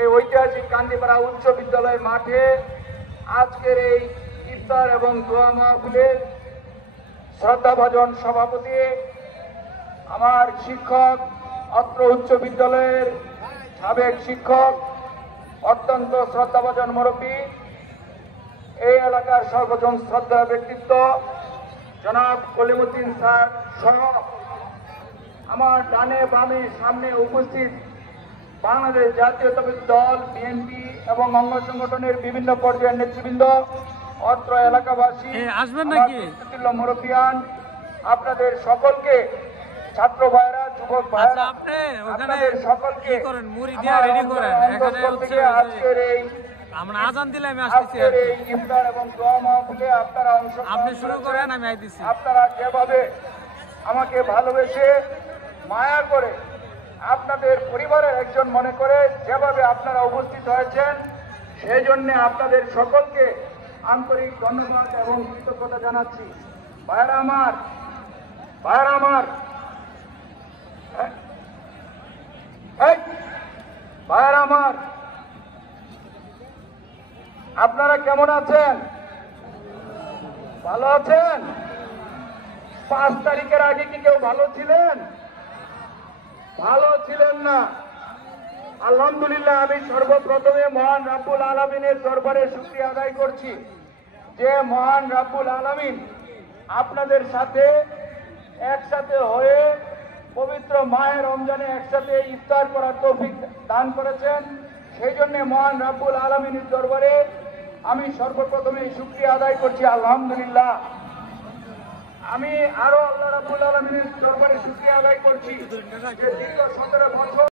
এই ঐতিহাসিক কান্দিপাড়া উচ্চ বিদ্যালয় মাঠে আজকের এই ইফতার এবং দোয়া মাহফিলের শ্রদ্ধাভাজন সভাপতি আমার শিক্ষক, অত্র উচ্চ বিদ্যালয়ের সাবেক শিক্ষক, অত্যন্ত শ্রদ্ধাভাজন মুরব্বী, এই এলাকার সর্বজন শ্রদ্ধা ব্যক্তিত্ব জনাব কলিমুদ্দিন স্যার সহ আমার ডানে বামে সামনে উপস্থিত বাংলাদেশ জাতীয়তাবাদী দল বিএনপি এবং অঙ্গ সংগঠনের বিভিন্ন পর্যায়ের নেতৃবৃন্দ, অত্র এলাকাবাসী, মুরব্বিয়ান, আপনাদের সকলকে, ছাত্র ভাইরা, যুবক ভাইরা, আপনাদের সকলকে আজকের এই ইফতার এবং দোয়া মাহফিলে আপনারা অংশগ্রহণ করেন। আপনারা যেভাবে আমাকে ভালোবেসে মায়া করে আপনাদের পরিবারের একজন মনে করে যেভাবে আপনারা উপস্থিত হয়েছেন, সেই জন্য আপনাদের সকলকে আন্তরিক ধন্যবাদ এবং কৃতজ্ঞতা জানাচ্ছি। ভাইরা আমার, ভাইরা আমার, ভাইরা আমার, আপনারা কেমন আছেন? ভালো আছেন? 5 তারিখের আগে কি কেউ ভালো ছিলেন? ভালো ছিলেন না। আলহামদুলিল্লাহ, আমি সর্বপ্রথমে মহান রাব্বুল আলামিনের দরবারে শুকরিয়া আদায় করছি যে মহান রাব্বুল আলামিন আপনাদের সাথে একসাথে হয়ে পবিত্র মাহে রমজানে একসাথে ইফতার করার তৌফিক দান করেছেন। সেই জন্য মহান রাব্বুল আলামিনের দরবারে আমি সর্বপ্রথমে শুকরিয়া আদায় করছি। আলহামদুলিল্লাহ। আমি আরো আল্লাহ রাব্বুল আলামিনের দরবারে শুকরিয়া আদায় করছি যে দীর্ঘ 17 বছর